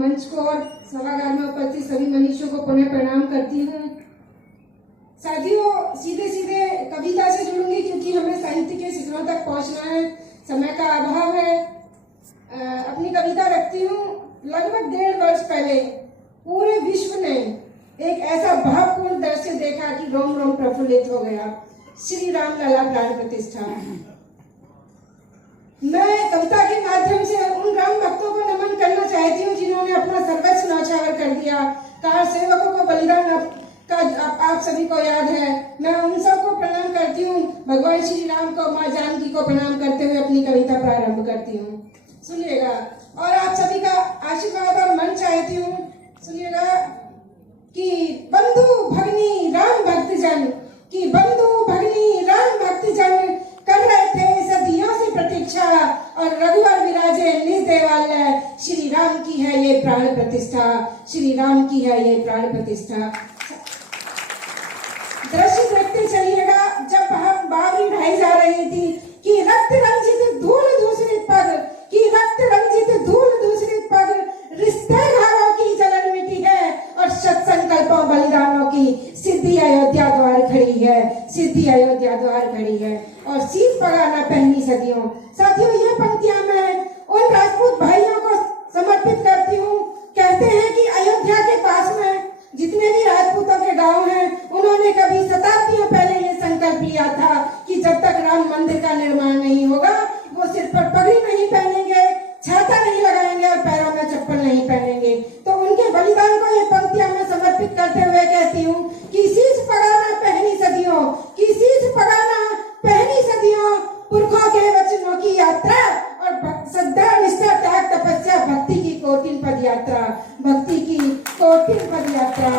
मंच को और सभागार में उपस्थित सभी मनीषियों को पुनः प्रणाम करती हूँ। साथियों, सीधे सीधे कविता से जुड़ूंगी क्योंकि हमें साहित्य के शिखरों तक पहुंचना है, समय का अभाव है। अपनी कविता रखती हूँ। लगभग 1.5 वर्ष पहले पूरे विश्व ने एक ऐसा भावपूर्ण दृश्य देखा कि रोम रोम प्रफुल्लित हो गया। श्री राम लला प्राण प्रतिष्ठा। मैं कविता के माध्यम से उन राम भक्तों को नमन करना चाहती हूँ जिन्होंने अपना सर्वस्व न्यौछावर कर दिया। कार सेवकों को बलिदान का आप सभी को याद है। मैं उन सबको प्रणाम करती हूँ। भगवान श्री राम को, माँ जानकी को प्रणाम करते हुए अपनी कविता प्रारंभ करती हूँ। सुनिएगा और आप सभी का आशीर्वाद और मन चाहती हूँ। सुनिएगा कि बंधु भगनी राम भक्तजन, कि बंधु भगनी राम भक्तजन कर रहे थे सदियों से प्रतीक्षा और रघुवर विराजे निज देवालय। श्री राम की है ये प्राण प्रतिष्ठा, श्री राम की है ये प्राण प्रतिष्ठा। दृश्य देखते चलिएगा। जब हम बावरी ढाई जा रही थी कि रक्त रंजित धूल दूसरे पग, कि रक्त रंजित धूल दूसरे पग, रिश्ते घरों की जलन मिटी है और सत संकल्पों बलिदानों की सिद्धि अयोध्या द्वार खड़ी है, सिद्धि अयोध्या द्वार खड़ी है और शीश पगाना पहनी सदियों। साथियों, ये पंक्तियां मैं उन राजपूत भाइयों को समर्पित करती हूँ। कहते हैं कि अयोध्या के पास में जितने भी राजपूतों के गांव हैं, उन्होंने कभी शताब्दियों पहले ये संकल्प लिया था कि जब तक राम मंदिर का निर्माण नहीं होगा वो सिर पर पगड़ी नहीं पहनेंगे, छाता नहीं लगाएंगे और पैरों में चप्पल नहीं पहनेंगे। तो उनके बलिदान को ये पंक्तियां मैं समर्पित करते हुए कहती हूँ कि शीश पगाना पहनी सदियों, कि शीश पगाना पहनी सदियों, पुरखों के वचनों की यात्रा और श्रद्धा निष्ठा त्याग तपस्या भक्ति की कोटिन पद यात्रा, भक्ति की कोटिन पद यात्रा।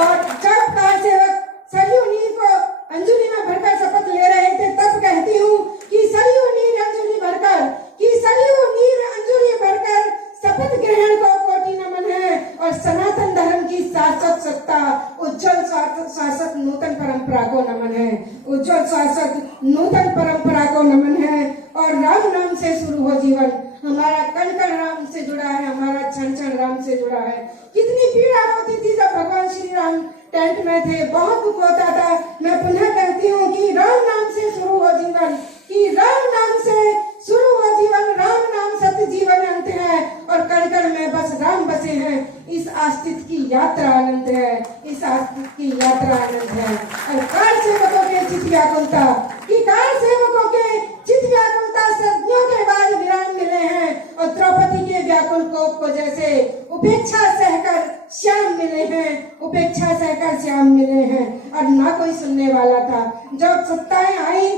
और जब कार सेवक सरयू नीर को अंजलि में भरकर शपथ ले रहे थे तब कहती हूँ कि सरयू नीर अंजलि भरकर, कि सरयू नीर अंजलि भरकर शपथ ग्रहण को कोटि नमन है और सनातन धर्म की शाश्वत सत्ता, उज्जवल शाश्वत नूतन परंपरा को नमन है, उज्जवल शाश्वत नूतन परंपरा को नमन है। और राम नाम से शुरू हो जीवन, हमारा कण कण राम से जुड़ा है, हमारा क्षण क्षण राम से जुड़ा है। कितनी पीड़ा होती थी जब भगवान श्री राम टेंट में थे, बहुत दुख होता था। मैं पुनः कहती हूँ कि राम नाम से शुरू हो जीवन, कि राम नाम से शुरू हो जीवन, राम नाम सत्य जीवन अंत है और कण कण में बस राम बसे हैं। इस आस्तित्व की यात्रा आनंद है, इस आस्तित्व की यात्रा आनंद है। और कार सेवकों के चित व्याकुलता, कि कार सेवकों के चित व्याकुलता सदियों के बाद विराम मिले हैं और द्रौपदी के व्याकुल कोप को जैसे उपेक्षा सहकर श्याम मिले हैं, उपेक्षा सहकर श्याम मिले हैं। और ना कोई सुनने वाला था। जब सत्ताएं आई,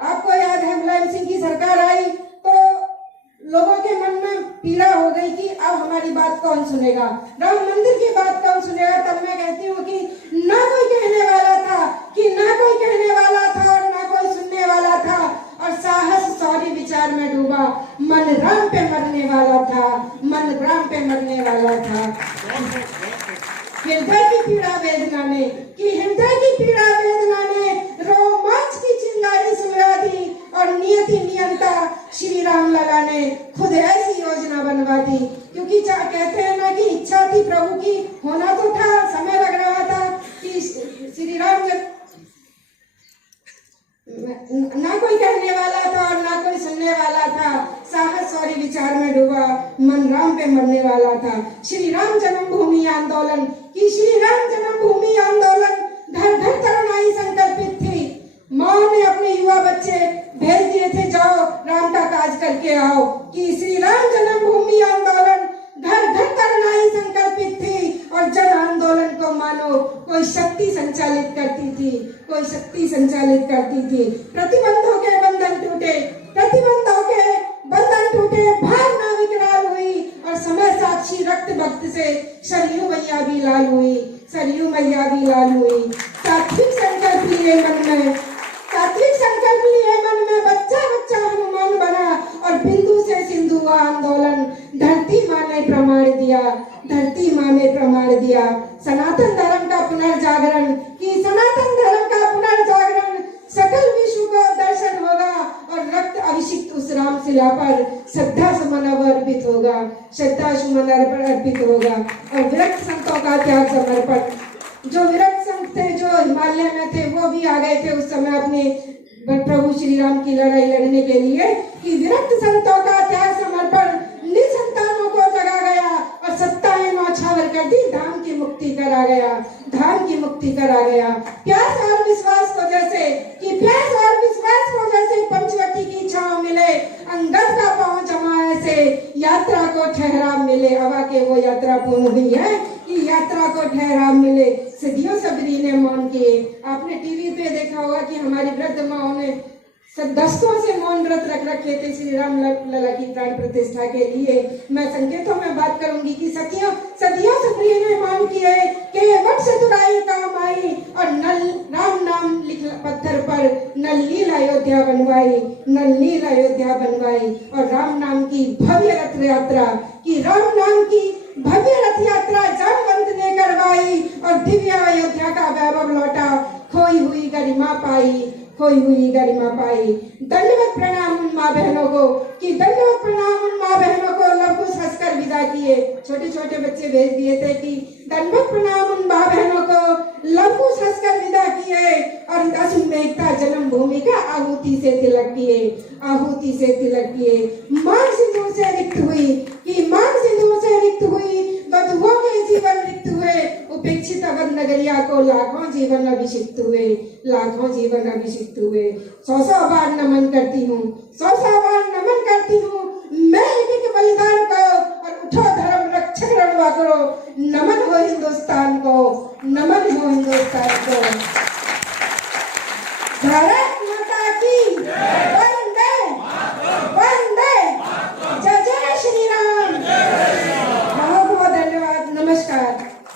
आपको याद है मुलायम सिंह की सरकार आई, तो लोगों के मन में पीड़ा हो गई कि अब हमारी बात कौन सुनेगा, राम मंदिर की बात कौन सुनेगा। तब मैं कहती हूँ कि ना कोई कहने वाला था, कि ना कोई कहने वाला था और ना कोई सुनने वाला था और साहस शौर्य विचार में डूबा। मन राम पे मरने वाला था, मन राम पे मरने वाला था। हृदय की पीड़ा वेदना ने, कि हृदय की पीड़ा वेदना ने रोमांच की चिंगारी सुलगा दी और नियति नियंता श्री राम लला ने खुद ऐसी योजना बनवा दी। क्योंकि कहते हैं ना कि इच्छा थी प्रभु की, होना तो था, समय लग रहा था कि श्री राम ना कोई कहने वाला था और ना कोई सुनने वाला था। साहस शौर्य विचार में डूबा, मन राम पे मरने वाला था। श्री राम जन्मभूमि आंदोलन, कि श्री राम जन्मभूमि आंदोलन घर घर तरुणाई संकल्पित थी। माँ ने अपने युवा बच्चे भेज दिए थे, जाओ राम का काज करके आओ। कि श्री राम जन्मभूमि आंदोलन घर घर तरुणाई संकल्पित थी और जन आंदोलन को मानो कोई शक्ति संचालित करती थी, कोई शक्ति संचालित करती थी। प्रतिबंधों के बंधन टूटे, प्रतिबंधों के बंधन टूटे, भावना विकराल हुई और समय साक्षी रक्त भक्त से सरयू मैया भी लाल हुई, सरयू मैया भी लाल हुई। सात्विक संकल्प लिए मन में, सात्विक संकल्प लिए मन में बच्चा बच्चा हनुमान बना और बिंदु से सिंधु हुआ आंदोलन। धरती माँ ने प्रमाण दिया, धरती माँ ने प्रमाण दिया सनातन धर्म का पुनर्जागरण, कि सनातन धर्म का पुनर्जागरण सकल विश्व को दर्शन होगा और रक्त अभिषिक्त उस राम शिला पर श्रद्धा सुमन अब अर्पित होगा, श्रद्धा सुमन अर्पित होगा। और विरक्त संतों का त्याग समर्पण, जो विरक्त संत थे, जो हिमालय में थे, वो भी आ गए थे उस समय अपने प्रभु श्री राम की लड़ाई लड़ने के लिए, कि विरक्त संतों का त्याग समर्पण निसंतानों को जगा गया और सत्ताएं नौछावर कर दी, धाम की मुक्ति करा गया, धाम की मुक्ति करा गया। प्यास और विश्वास को जैसे कि प्यास और विश्वास को जैसे पंचवटी की छांव मिले, अंगद का पांव जमा ऐसे यात्रा को ठहराव मिले। अब आके वो यात्रा पूर्ण हुई है कि यात्रा को ठहराव मिले। सिद्धियों सबरी ने मौन किए। आपने टीवी पे देखा होगा कि हमारी वृद्ध माओ ने दशकों से मौन व्रत रख रखे थे श्री राम लला की प्राण प्रतिष्ठा के लिए। मैं संकेतों में बात करूंगी कि सदियों सबरी ने मौन किए कि वट चतुराई काम आई और नल राम नाम लिख पत्थर पर नलनील अयोध्या बनवाई, नलनील अयोध्या बनवाई। और राम नाम की भव्य रथ यात्रा, कि राम नाम की भव्य रथ यात्रा जामवंत ने करवाई और दिव्य अयोध्या का वैभव लौटा, खोई हुई गरिमा पाई, खोई हुई गरिमा पाई। दंडवत प्रणाम उन माँ बहनों को, कि दंडवत प्रणाम उन माँ बहनों को लवकुश हंसकर विदा किए। छोटे छोटे बच्चे भेज दिए थे कि दंडवत प्रणाम उन माँ बहनों को लवकुश हंसकर विदा किए और असुर में एकता जन्मभूमि का आहुति से तिलक किए, आहुति से तिलक किए। मांग सिंदूर से रिक्त हुई, कि मांग सिंदूर से रिक्त हुई, वधुओं के जीवन रिक्त हुए, उपेक्षित अवध नगरिया को लाखों जीवन अभिषिक्त हुए, लाखों जीवन अभिषिक्त हुए। 100 बार नमन करती हूँ, 100 बार नमन करती हूँ मैं एक बलिदान को, और उठो धर्म रक्षक रणवा करो, नमन हो हिंदुस्तान को, नमन हो हिंदुस्तान को। भारत